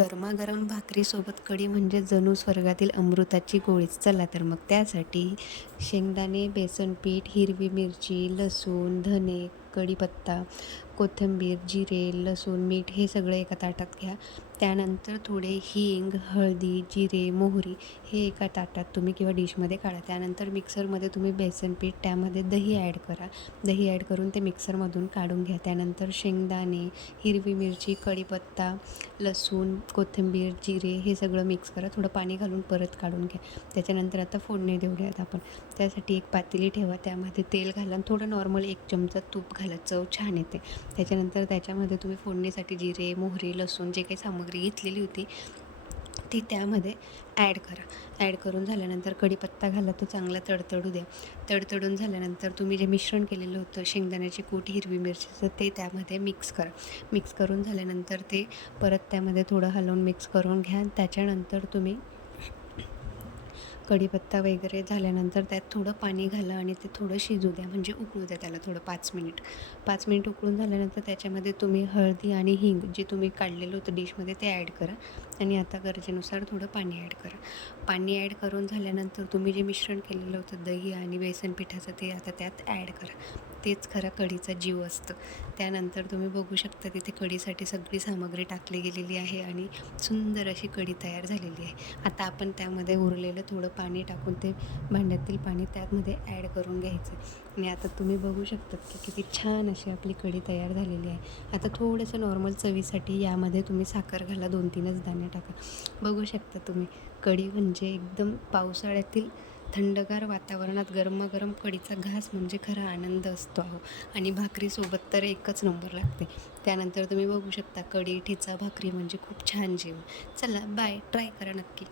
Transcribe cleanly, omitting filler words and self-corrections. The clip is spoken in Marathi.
गरमागरम भाकरीसोबत कढी म्हणजे जणू स्वर्गातील अमृताची गोळीच. चला तर मग त्यासाठी शेंगदाणे, बेसन पीठ, हिरवी मिरची, लसूण, धने, कढीपत्ता, कोथिंबीर, जिरे, लसूण, मीठ हे सगळं एका ताटात घ्या. त्यानंतर थोडे हिंग, हळदी, जिरे, मोहरी हे एका ताटात तुम्ही किंवा डिशमध्ये काढा. त्यानंतर मिक्सरमध्ये तुम्ही बेसन पीठ, त्यामध्ये दही ॲड करा. दही ॲड करून ते मिक्सरमधून काढून घ्या. त्यानंतर शेंगदाणे, हिरवी मिरची, कढीपत्ता, लसूण, कोथिंबीर, जिरे हे सगळं मिक्स करा. थोडं पाणी घालून परत काढून घ्या. त्याच्यानंतर आता फोडणी देऊयात आपण. त्यासाठी एक पातेली ठेवा. त्यामध्ये तेल घाला आणि थोडं नॉर्मल 1 चमचा तूप घाला. चव छान येते. त्याच्यानंतर त्याच्यामध्ये तुम्ही फोडणीसाठी जिरे, मोहरी, लसूण जे काही सामग्री घेतलेली होती ती त्यामध्ये ॲड करा. ॲड करून झाल्यानंतर कढीपत्ता घाला. तो चांगला तडतडू द्या. तडतडून झाल्यानंतर तुम्ही जे मिश्रण केलेलं होतं शेंगदाण्याची कूट, हिरवी मिरचीचं ते त्यामध्ये मिक्स करा. मिक्स करून झाल्यानंतर ते परत त्यामध्ये थोडं हलवून मिक्स करून घ्या. त्याच्यानंतर तुम्ही कढीपत्ता वगैरे झाल्यानंतर त्यात थोडं पाणी घाला आणि ते थोडं शिजू द्या, म्हणजे उकळू द्या त्याला थोडं 5 मिनिट. 5 मिनिट उकळून झाल्यानंतर त्याच्यामध्ये तुम्ही हळदी आणि हिंग जे तुम्ही काढलेलं होतं डिशमध्ये ते ॲड करा आणि आता गरजेनुसार थोडं पाणी ॲड करा. पाणी ॲड करून झाल्यानंतर तुम्ही जे मिश्रण केलेलं होतं दही आणि बेसन पिठाचं ते आता त्यात ॲड करा. तेच खरा कढीचा जीव असतं. त्यानंतर तुम्ही बघू शकता तिथे कढीसाठी सगळी सामग्री टाकली गेलेली आहे आणि सुंदर अशी कढी तयार झालेली आहे. आता आपण त्यामध्ये उरलेलं थोडं पाणी टाकून ते भांड्यातील पाणी त्यामध्ये ॲड करून घ्यायचं आणि आता तुम्ही बघू शकता की किती छान अशी आपली कढी तयार झालेली आहे. आता थोडंसं नॉर्मल चवीसाठी यामध्ये तुम्ही साखर घाला, 2-3च दाणे टाका. बघू शकता तुम्ही कढी म्हणजे एकदम पावसाळ्यातील थंडगार वातावरणात गरमागरम कढीचा घास म्हणजे खरा आनंद असतो आणि भाकरीसोबत तर एकच नंबर लागते. त्यानंतर तुम्ही बघू शकता कढी, ठेचा, भाकरी म्हणजे खूप छान जेवण. चला बाय, ट्राय करा नक्की.